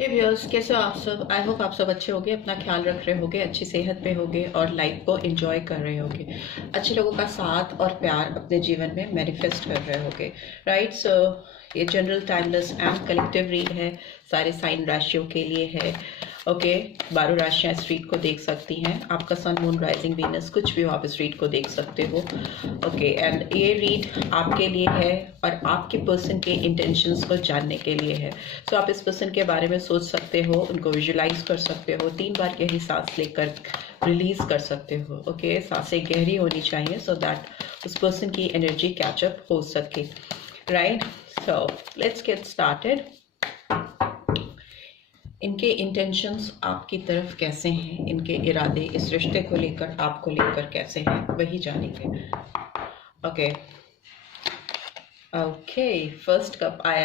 हे viewers, कैसे हो आप सब? आई होप आप सब अच्छे होंगे, अपना ख्याल रख रहे होंगे, अच्छी सेहत पे होंगे और लाइफ को एंजॉय कर रहे होंगे, अच्छे लोगों का साथ और प्यार अपने जीवन में मैनिफेस्ट कर रहे होंगे। राइट, सो ये general timeless and collective read है, सारे साइन राशियों के लिए है। ओके, 12 राशियां इस रीड को देख सकती हैं। आपका सन, मून, राइजिंग, वीनस कुछ भी हो आप इस रीड को देख सकते हो। ओके, एंड ये रीड आपके लिए है और आपके पर्सन के इंटेंशंस को जानने के लिए है। तो आप इस पर्सन के बारे में सोच सकते हो, उनको विजुलाइज कर सकते हो, 3 बार गहरी सांस लेकर रिलीज कर सकते हो। ओके, सांसें गहरी होनी चाहिए सो दैट उस पर्सन की एनर्जी कैचअप हो सके। Right, so let's get started. इनके इंटेंशंस आपकी तरफ कैसे हैं, इनके इरादे इस रिश्ते को लेकर, आपको लेकर कैसे हैं, वही जानेंगे। ओके ओके, फर्स्ट कार्ड आया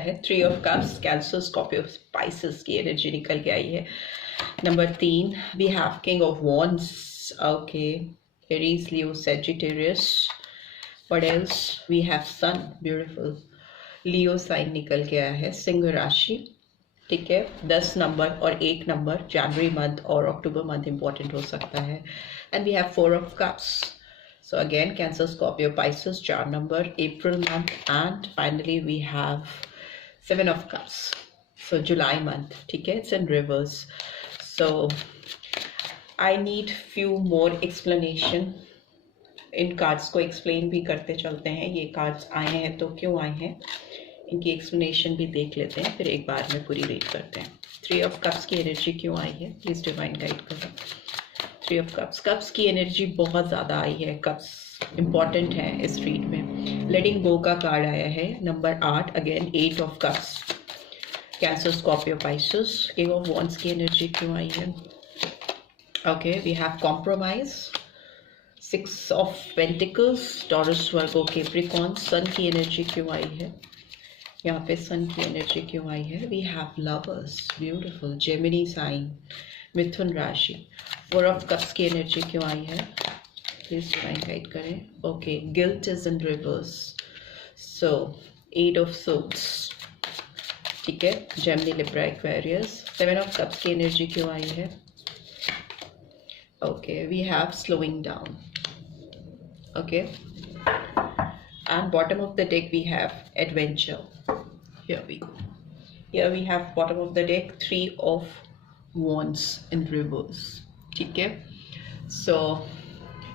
है 3 of cups. Cancer, Scorpio, Pisces की एनर्जी निकल के आई है। Number 3 we have king of wands. Okay, Aries, Leo, Sagittarius. What else? We have sun, beautiful. Leo sign निकल के आया है, सिंह राशि। ठीक है, 10 नंबर और 1 नंबर जनवरी मंथ और अक्टूबर मंथ इंपॉर्टेंट हो सकता है। And we have 4 of cups. So again, Cancer, Scorpio, Pisces, 4 number, April month, and finally we have 7 of Cups. So July month, ठीक है, it's in reverse. So I need few more explanation. In cards को explain भी करते चलते हैं। ये cards आए हैं तो क्यों आए हैं, इनकी एक्सप्लेनेशन भी देख लेते हैं, फिर एक बार में पूरी रीड करते हैं। 3 ऑफ कप्स की एनर्जी क्यों आई है, प्लीज डिवाइन गाइड करो। 3 ऑफ कप्स, कप्स की एनर्जी बहुत ज़्यादा आई है। कप्स इंपॉर्टेंट है इस रीड में। लेटिंग गो का कार्ड आया है, number 8, again 8 of cups. Cancer, Scorpio, Pisces. King of wands की एनर्जी क्यों आई है? Okay, we have compromise. 6 of pentacles, Taurus, Virgo, Capricorn. Sun की एनर्जी क्यों आई है? यहाँ पे सन की एनर्जी क्यों आई है? We have lovers, beautiful, Gemini sign, Mithun राशि। 4 ऑफ कप्स की एनर्जी क्यों आई है? प्लीज डिवाइन गाइड करें। Okay, guilt is in reverse. So 8 of swords, ठीक है, Gemini, Libra, Aquarius. 7 of cups की एनर्जी क्यों आई है? Okay, we have slowing down. Okay, and bottom of the deck we have adventure. Here we go. Here we have bottom of the deck 3 of wands in reverse. ठीक है, so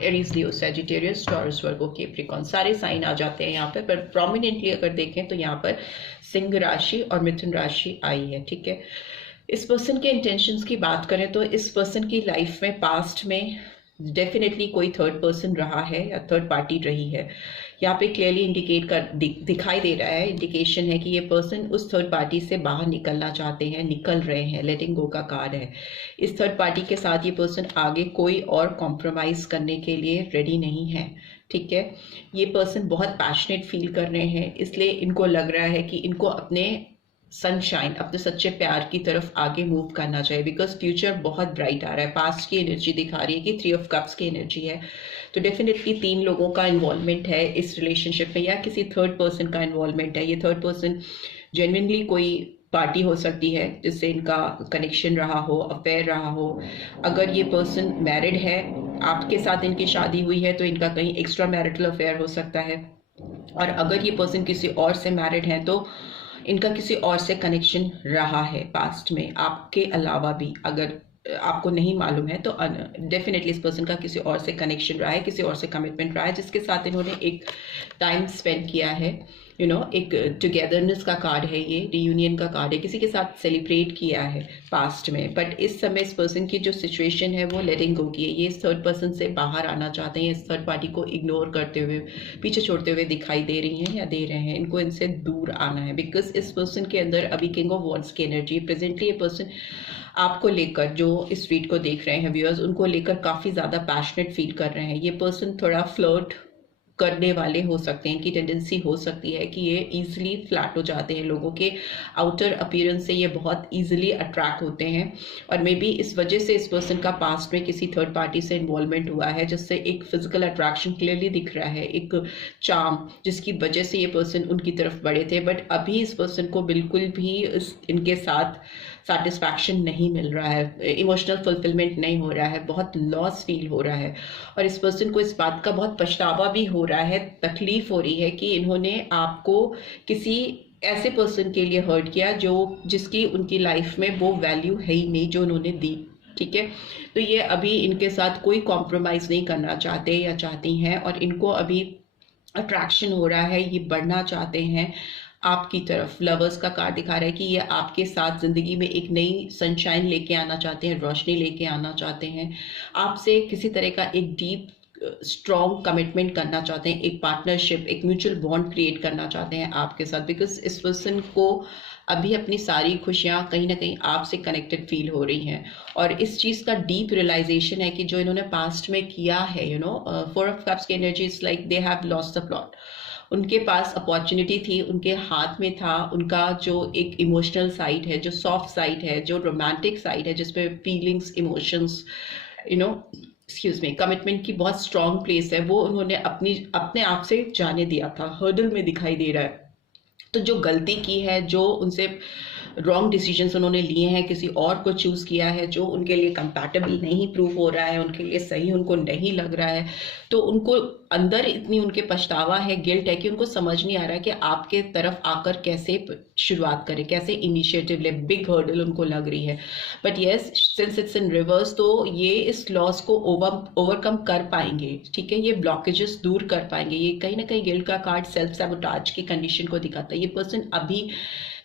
Aries, Leo, Sagittarius, taurus, Virgo, Capricorn सारे sign आ जाते हैं यहाँ पे, पर prominently अगर देखें तो यहाँ पर सिंह राशि और मिथुन राशि आई है। ठीक है, इस पर्सन के इंटेंशंस की बात करें तो इस पर्सन की लाइफ में पास्ट में डेफिनेटली कोई थर्ड पर्सन रहा है या थर्ड पार्टी रही है। यहाँ पे क्लियरली इंडिकेट कर दिखाई दे रहा है, इंडिकेशन है कि ये पर्सन उस थर्ड पार्टी से बाहर निकलना चाहते हैं, निकल रहे हैं। लेटिंग गो का कार्ड है। इस थर्ड पार्टी के साथ ये पर्सन आगे कोई और कॉम्प्रोमाइज करने के लिए रेडी नहीं है। ठीक है, ये पर्सन बहुत पैशनेट फील कर रहे हैं, इसलिए इनको लग रहा है कि इनको अपने सनशाइन, अपने सच्चे प्यार की तरफ आगे मूव करना चाहिए, बिकॉज फ्यूचर बहुत ब्राइट आ रहा है। पास्ट की एनर्जी दिखा रही है कि 3 ऑफ कप्स की एनर्जी है, तो डेफिनेटली 3 लोगों का इन्वॉल्वमेंट है इस रिलेशनशिप में, या किसी थर्ड पर्सन का इन्वॉल्वमेंट है। ये थर्ड पर्सन जेन्युइनली कोई पार्टी हो सकती है जिससे इनका कनेक्शन रहा हो, अफेयर रहा हो। अगर ये पर्सन मैरिड है, आपके साथ इनकी शादी हुई है, तो इनका कहीं एक्स्ट्रा मैरिटल अफेयर हो सकता है। और अगर ये पर्सन किसी और से मैरिड है तो इनका किसी और से कनेक्शन रहा है पास्ट में, आपके अलावा भी। अगर आपको नहीं मालूम है तो डेफिनेटली इस पर्सन का किसी और से कनेक्शन रहा है, किसी और से कमिटमेंट रहा है, जिसके साथ इन्होंने एक टाइम स्पेंड किया है। एक टुगेदरनेस का कार्ड है, ये रियूनियन का कार्ड है, किसी के साथ सेलिब्रेट किया है पास्ट में। बट इस समय इस पर्सन की जो सिचुएशन है वो लेटिंग गो की है। ये इस थर्ड पर्सन से बाहर आना चाहते हैं, इस थर्ड पार्टी को इग्नोर करते हुए, पीछे छोड़ते हुए दिखाई दे रही हैं या दे रहे हैं। इनको इनसे दूर आना है, बिकॉज इस पर्सन के अंदर अभी किंग ऑफ वॉन्ड्स की एनर्जी। प्रेजेंटली ये पर्सन आपको लेकर, जो इस रीड को देख रहे हैं व्यूअर्स, उनको लेकर काफ़ी ज़्यादा पैशनेट फील कर रहे हैं। ये पर्सन थोड़ा फ्लर्ट करने वाले हो सकते हैं, इनकी टेंडेंसी हो सकती है कि ये इजीली फ्लैट हो जाते हैं, लोगों के आउटर अपीयरेंस से ये बहुत इजीली अट्रैक्ट होते हैं। और मे बी इस वजह से इस पर्सन का पास्ट में किसी थर्ड पार्टी से इन्वॉल्वमेंट हुआ है, जिससे एक फिजिकल अट्रैक्शन क्लियरली दिख रहा है, एक चार्म, जिसकी वजह से ये पर्सन उनकी तरफ बढ़े थे। बट अभी इस पर्सन को बिल्कुल भी इनके साथ सेटिस्फैक्शन नहीं मिल रहा है, इमोशनल फुलफिलमेंट नहीं हो रहा है, बहुत लॉस फील हो रहा है। और इस पर्सन को इस बात का बहुत पछतावा भी हो रहा है, तकलीफ हो रही है कि इन्होंने आपको किसी ऐसे पर्सन के लिए हर्ट किया जिसकी उनकी लाइफ में वो वैल्यू है ही नहीं जो उन्होंने दी। ठीक है, तो ये अभी इनके साथ कोई कॉम्प्रोमाइज़ नहीं करना चाहते या चाहती हैं, और इनको अभी अट्रैक्शन हो रहा है, ये बढ़ना चाहते हैं आपकी तरफ। लवर्स का कार्ड दिखा रहा है कि ये आपके साथ ज़िंदगी में एक नई सनशाइन लेके आना चाहते हैं, रोशनी लेके आना चाहते हैं, आपसे किसी तरह का एक डीप स्ट्रॉन्ग कमिटमेंट करना चाहते हैं, एक पार्टनरशिप, एक म्यूचुअल बॉन्ड क्रिएट करना चाहते हैं आपके साथ। बिकॉज इस पर्सन को अभी अपनी सारी खुशियाँ कहीं ना कहीं आपसे कनेक्टेड फील हो रही हैं, और इस चीज़ का डीप रियलाइजेशन है कि जो इन्होंने पास्ट में किया है, यू नो, 4 ऑफ कप्स की energy is like they have lost the plot. उनके पास अपॉर्चुनिटी थी, उनके हाथ में था, उनका जो एक इमोशनल साइड है, जो सॉफ्ट साइड है, जो रोमांटिक साइड है, जिसमें feelings, emotions, you know, excuse me, commitment की बहुत स्ट्रॉन्ग प्लेस है, वो उन्होंने अपने आप से जाने दिया था, हर्डल में दिखाई दे रहा है। तो जो गलती की है, जो उनसे रॉन्ग डिसीजंस उन्होंने लिए हैं, किसी और को चूज़ किया है जो उनके लिए कंपैटिबल नहीं प्रूव हो रहा है, उनके लिए सही उनको नहीं लग रहा है, तो उनको अंदर इतनी उनके पछतावा है, गिल्ट है कि उनको समझ नहीं आ रहा है कि आपके तरफ आकर कैसे शुरुआत करें, कैसे इनिशिएटिव ले। बिग हर्डल उनको लग रही है। But yes, since it's in reverse, तो ये इस लॉस को ओवरकम कर पाएंगे। ठीक है, ये ब्लॉकेजेस दूर कर पाएंगे। ये कहीं ना कहीं गिल्ट का कार्ड सेल्फ सैबोटाज की कंडीशन को दिखाता है। ये पर्सन अभी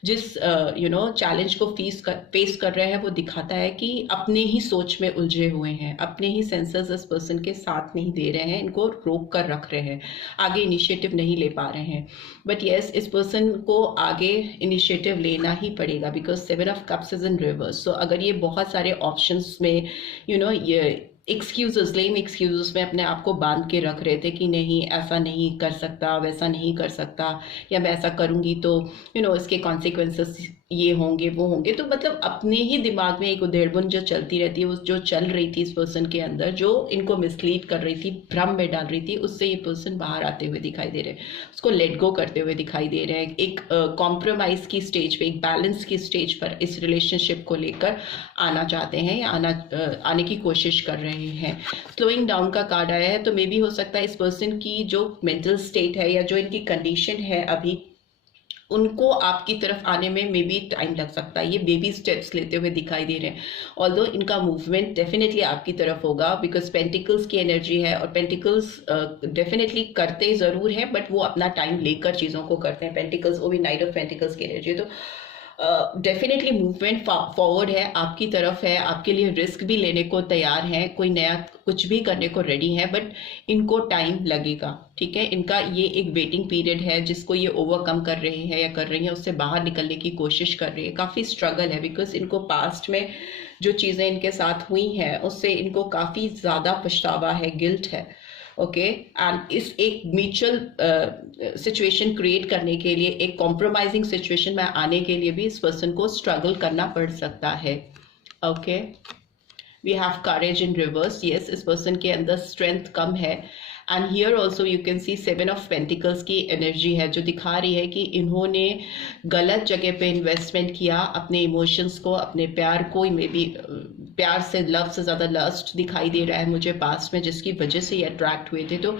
जिस चैलेंज को फेस कर रहे हैं, वो दिखाता है कि अपने ही सोच में उलझे हुए हैं, अपने ही सेंसर्स इस पर्सन के साथ नहीं दे रहे हैं, इनको रोक कर रख रहे हैं, आगे इनिशिएटिव नहीं ले पा रहे हैं। बट येस, इस पर्सन को आगे इनिशिएटिव लेना ही पड़ेगा, because 7 of cups is in reverse. So अगर ये बहुत सारे ऑप्शंस में ये एक्सक्यूजेस, लेम एक्सक्यूजेस में अपने आप को बांध के रख रहे थे कि नहीं, ऐसा नहीं कर सकता, वैसा नहीं कर सकता, या मैं ऐसा करूंगी तो इसके कॉन्सिक्वेंसेस ये होंगे, वो होंगे, तो मतलब अपने ही दिमाग में एक उधेड़बुन जो चलती रहती है, जो चल रही थी इस पर्सन के अंदर, जो इनको मिसलीड कर रही थी, भ्रम में डाल रही थी, उससे ये पर्सन बाहर आते हुए दिखाई दे रहे हैं, उसको लेट गो करते हुए दिखाई दे रहे हैं, एक कॉम्प्रोमाइज की स्टेज पे, एक बैलेंस की स्टेज पर इस रिलेशनशिप को लेकर आना चाहते हैं, या आने की कोशिश कर रहे हैं। स्लोइंग डाउन का कार्ड आया है, तो मे बी हो सकता है इस पर्सन की जो मेंटल स्टेट है, या जो इनकी कंडीशन है अभी, उनको आपकी तरफ आने में मे बी टाइम लग सकता है। ये बेबी स्टेप्स लेते हुए दिखाई दे रहे हैं, ऑल्दो इनका मूवमेंट डेफिनेटली आपकी तरफ होगा, बिकॉज पेंटिकल्स की एनर्जी है, और पेंटिकल्स डेफिनेटली करते ज़रूर हैं, बट वो अपना टाइम लेकर चीज़ों को करते हैं। पेंटिकल्स, वो भी नाइट ऑफ पेंटिकल्स की एनर्जी है, तो डेफिनेटली मूवमेंट फॉरवर्ड है, आपकी तरफ है, आपके लिए रिस्क भी लेने को तैयार हैं, कोई नया कुछ भी करने को रेडी है, बट इनको टाइम लगेगा। ठीक है, इनका ये एक वेटिंग पीरियड है जिसको ये ओवरकम कर रहे हैं या कर रही हैं, उससे बाहर निकलने की कोशिश कर रही है। काफ़ी स्ट्रगल है, बिकॉज इनको पास्ट में जो चीज़ें इनके साथ हुई हैं उससे इनको काफ़ी ज़्यादा पछतावा है, गिल्ट है। ओके, एंड इस एक म्यूचुअल सिचुएशन क्रिएट करने के लिए, एक कॉम्प्रोमाइजिंग सिचुएशन में आने के लिए भी इस पर्सन को स्ट्रगल करना पड़ सकता है। Okay, we have courage in reverse. Yes, इस पर्सन के अंदर स्ट्रेंथ कम है, and here also you can see 7 of pentacles की एनर्जी है, जो दिखा रही है कि इन्होंने गलत जगह पे इन्वेस्टमेंट किया, अपने इमोशंस को, अपने प्यार को, मे बी प्यार से, लव से ज़्यादा लस्ट दिखाई दे रहा है मुझे पास्ट में, जिसकी वजह से ये अट्रैक्ट हुए थे। तो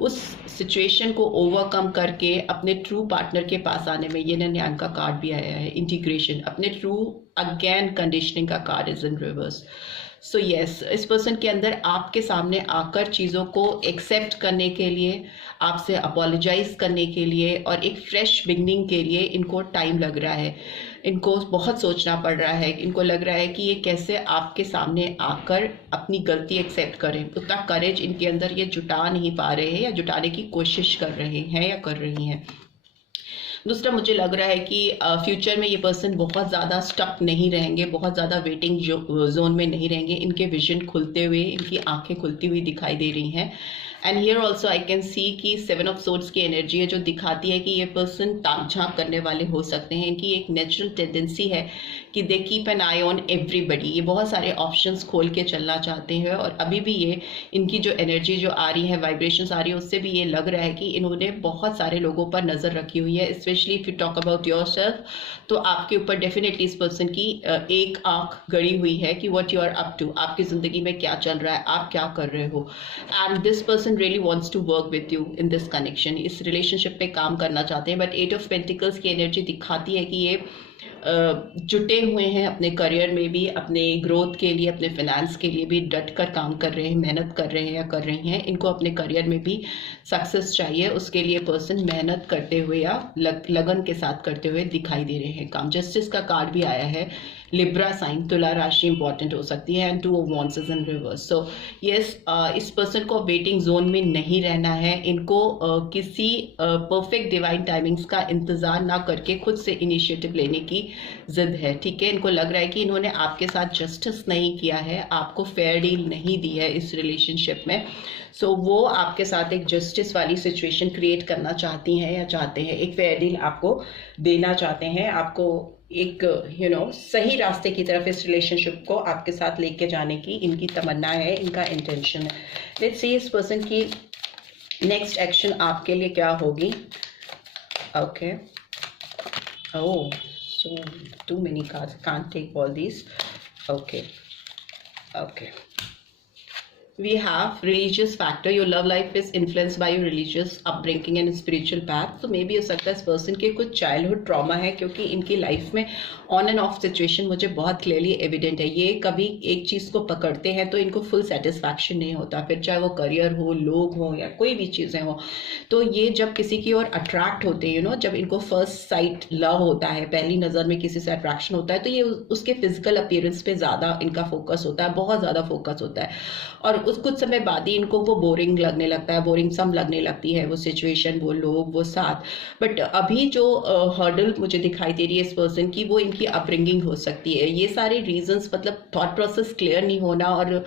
उस सिचुएशन को ओवरकम करके अपने ट्रू पार्टनर के पास आने में, ये न्यान का कार्ड भी आया है, इंटीग्रेशन, अपने ट्रू, अगेन कंडीशनिंग का card is in reverse. So yes, इस पर्सन के अंदर आपके सामने आकर चीज़ों को एक्सेप्ट करने के लिए, आपसे अपोलोजाइज करने के लिए, और एक फ्रेश बिगनिंग के लिए इनको टाइम लग रहा है, इनको बहुत सोचना पड़ रहा है। इनको लग रहा है कि ये कैसे आपके सामने आकर अपनी गलती एक्सेप्ट करें, उतना करेज इनके अंदर ये जुटा नहीं पा रहे हैं, या जुटाने की कोशिश कर रहे हैं या कर रही हैं। दूसरा, मुझे लग रहा है कि फ्यूचर में ये पर्सन बहुत ज़्यादा स्टक नहीं रहेंगे, बहुत ज़्यादा वेटिंग जोन में नहीं रहेंगे, इनके विजन खुलते हुए, इनकी आंखें खुलती हुई दिखाई दे रही हैं, and here also I can see कि 7 ऑफ सोर्ड्स की एनर्जी है, जो दिखाती है कि ये पर्सन ताक झांक करने वाले हो सकते हैं। इनकी एक नेचुरल टेंडेंसी है कि they keep an I on everybody. ये बहुत सारे ऑप्शंस खोल के चलना चाहते हैं, और अभी भी ये इनकी जो एनर्जी जो आ रही है, वाइब्रेशंस आ रही है, उससे भी ये लग रहा है कि इन्होंने बहुत सारे लोगों पर नज़र रखी हुई है। Specially if you talk about your self, तो आपके ऊपर डेफिनेटली इस पर्सन की एक आंख गड़ी हुई है कि what you are up to, आपकी ज़िंदगी में क्या चल रहा है, आप क्या कर रहे हो। And this person really wants to work with you in this connection, इस रिलेशनशिप पे काम करना चाहते हैं। बट 8 ऑफ पेंटिकल्स की एनर्जी दिखाती है कि ये जुटे हुए हैं अपने करियर में भी, अपने ग्रोथ के लिए, अपने फाइनेंस के लिए भी डट कर काम कर रहे हैं, मेहनत कर रहे हैं या कर रही हैं। इनको अपने करियर में भी सक्सेस चाहिए, उसके लिए पर्सन मेहनत करते हुए या लगन के साथ करते हुए दिखाई दे रहे हैं काम। जस्टिस का कार्ड भी आया है। लिब्रा साइन, तुला राशि इंपॉर्टेंट हो सकती है, and 2 of wands is in reverse. So yes, इस पर्सन को वेटिंग जोन में नहीं रहना है। इनको किसी परफेक्ट डिवाइन टाइमिंग्स का इंतजार ना करके खुद से इनिशिएटिव लेने की जिद है, ठीक है। इनको लग रहा है कि इन्होंने आपके साथ जस्टिस नहीं किया है, आपको फेयर डील नहीं दी है इस रिलेशनशिप में। सो वो आपके साथ एक जस्टिस वाली सिचुएशन क्रिएट करना चाहती हैं या चाहते हैं, एक फेयर डील आपको देना चाहते हैं, आपको एक सही रास्ते की तरफ इस रिलेशनशिप को आपके साथ लेके जाने की इनकी तमन्ना है, इनका इंटेंशन है। लेट्स सी इस पर्सन की नेक्स्ट एक्शन आपके लिए क्या होगी। Okay, oh, so too many cards, can't take all these. Okay, we have religious factor. Your love life is influenced by your religious upbringing and spiritual path. So maybe हो सकता है इस person के कुछ चाइल्डहुड ट्रॉमा है, क्योंकि इनकी life में ऑन एंड ऑफ सिचुएशन मुझे बहुत क्लियरली एविडेंट है। ये कभी एक चीज़ को पकड़ते हैं तो इनको फुल सेटिस्फैक्शन नहीं होता, फिर चाहे वो करियर हो, लोग हो, या कोई भी चीज़ें हो। तो ये जब किसी की ओर अट्रैक्ट होते हैं, जब इनको फर्स्ट साइट लव होता है, पहली नज़र में किसी से अट्रैक्शन होता है, तो ये उसके फिजिकल अपीयरेंस पे ज़्यादा इनका फोकस होता है, बहुत ज़्यादा फोकस होता है। और उस कुछ समय बाद ही इनको वो बोरिंग लगने लगता है, बोरिंग सम लगने लगती है वो सिचुएशन, वो लोग, वो साथ। बट अभी जो हर्डल मुझे दिखाई दे रही है इस पर्सन की, वो इनकी अपब्रिंगिंग हो सकती है। ये सारे रीजंस, मतलब थॉट प्रोसेस क्लियर नहीं होना और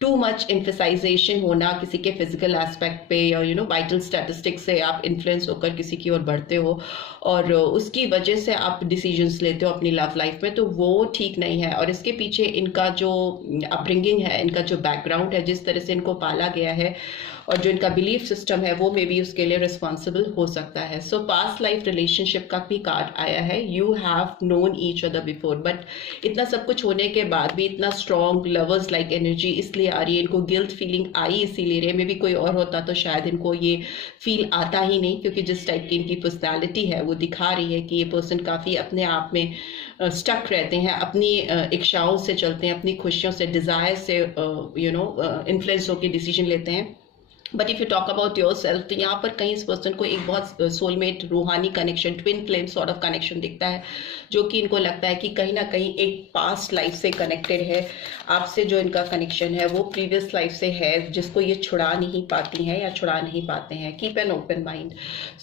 टू मच एम्फेसाइजेशन होना किसी के फिजिकल एस्पेक्ट पे, या वाइटल स्टैटिस्टिक्स से आप इन्फ्लुएंस होकर किसी की ओर बढ़ते हो और उसकी वजह से आप डिसीजंस लेते हो अपनी लव लाइफ में, तो वो ठीक नहीं है। और इसके पीछे इनका जो अपब्रिंगिंग है, इनका जो बैकग्राउंड है, जिस तरह से इनको पाला गया है और जो इनका बिलीफ सिस्टम है, वो मे बी उसके लिए रिस्पॉन्सिबल हो सकता है। सो पास्ट लाइफ रिलेशनशिप का भी कार्ड आया है। You have known each other before, but इतना सब कुछ होने के बाद भी इतना स्ट्रॉन्ग लवर्स लाइक एनर्जी इसलिए आ रही है। इनको गिल्ट फीलिंग आई इसीलिए रही, मे बी कोई और होता तो शायद इनको ये फील आता ही नहीं, क्योंकि जिस टाइप की इनकी पर्सनैलिटी है वो दिखा रही है कि ये पर्सन काफ़ी अपने आप में स्टक रहते हैं, अपनी इच्छाओं से चलते हैं, अपनी खुशियों से, डिज़ायर से इन्फ्लुएंस होकर डिसीजन लेते हैं। But if you talk about your self, तो यहाँ पर कहीं इस पर्सन को एक बहुत सोलमेट, रूहानी connection, twin flame sort of connection दिखता है, जो कि इनको लगता है कि कहीं ना कहीं एक पास्ट लाइफ से कनेक्टेड है। आपसे जो इनका कनेक्शन है वो प्रीवियस लाइफ से है, जिसको ये छुड़ा नहीं पाती हैं या छुड़ा नहीं पाते हैं। Keep an open mind.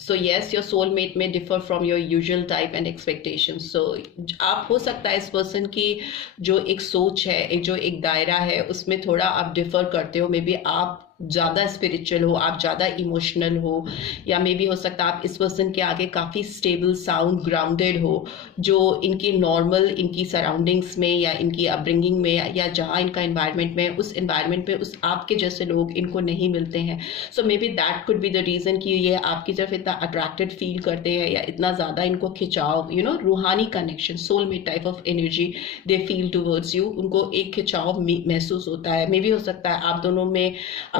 So yes, your soulmate may differ from your usual type and expectation. So आप, हो सकता है इस पर्सन की जो एक सोच है, जो एक दायरा है, उसमें थोड़ा आप डिफर करते हो। मे बी आप ज़्यादा स्पिरिचुअल हो, आप ज़्यादा इमोशनल हो, या मे बी हो सकता है आप इस पर्सन के आगे काफ़ी स्टेबल, साउंड, ग्राउंडेड हो, जो इनकी नॉर्मल, इनकी सराउंडिंग्स में या इनकी अपब्रिंगिंग में या जहाँ इनका इन्वायरमेंट में, उस इन्वायरमेंट में उस आपके जैसे लोग इनको नहीं मिलते हैं। So may be that could be the reason कि ये आपकी तरफ इतना अट्रैक्टेड फील करते हैं, या इतना ज़्यादा इनको खिंचाव, रूहानी connection, soulmate type of energy they feel towards you. उनको एक खिंचाव महसूस होता है। मे बी हो सकता है आप दोनों में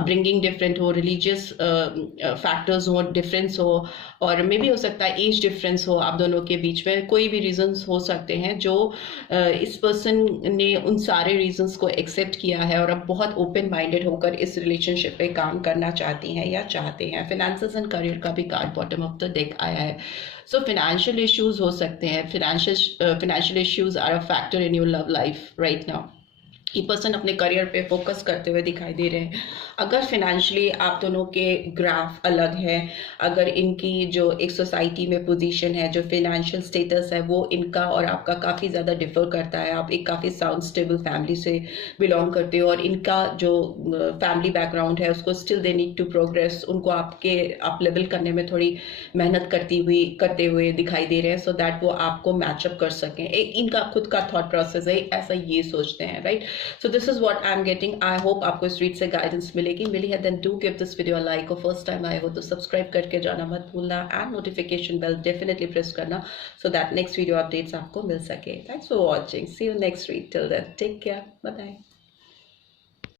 अपब्रिंगिंग डिफरेंट हो, रिलीजियस फैक्टर्स हो, डिफरेंस हो, और मे बी हो सकता है एज डिफरेंस हो आप दोनों के बीच में। कोई भी रीजंस हो सकते हैं जो इस पर्सन ने उन सारे रीजंस को एक्सेप्ट किया है और अब बहुत ओपन माइंडेड होकर इस रिलेशनशिप पे काम करना चाहती हैं या चाहते हैं। फिनेंसेस एंड करियर का भी card bottom of the deck आया है। सो फिनेंशियल इश्यूज हो सकते हैं। Financial issues are a factor in your love life right now. ये पर्सन अपने करियर पे फोकस करते हुए दिखाई दे रहे हैं। अगर फिनेंशियली आप दोनों के ग्राफ अलग है, अगर इनकी जो एक सोसाइटी में पोजीशन है, जो फिनेंशियल स्टेटस है, वो इनका और आपका काफ़ी ज़्यादा डिफर करता है, आप एक काफ़ी साउंड स्टेबल फैमिली से बिलोंग करते हो और इनका जो फैमिली बैकग्राउंड है उसको still they need to progress, उनको आपके अप लेवल करने में थोड़ी मेहनत करते हुए दिखाई दे रहे हैं, सो दैट वो आपको मैचअप कर सकें। एक इनका खुद का थॉट प्रोसेस है, ऐसा ये सोचते हैं, right. So this is what I'm getting. I hope आपको इस रीड से गाइडेंस मिली है, then do give this video a like और first time आए हो तो सब्सक्राइब करके जाना मत भूलना and notification bell definitely press करना so that next video updates आपको मिल सके. Thanks for watching. See you next read. Till then, take care. Bye bye.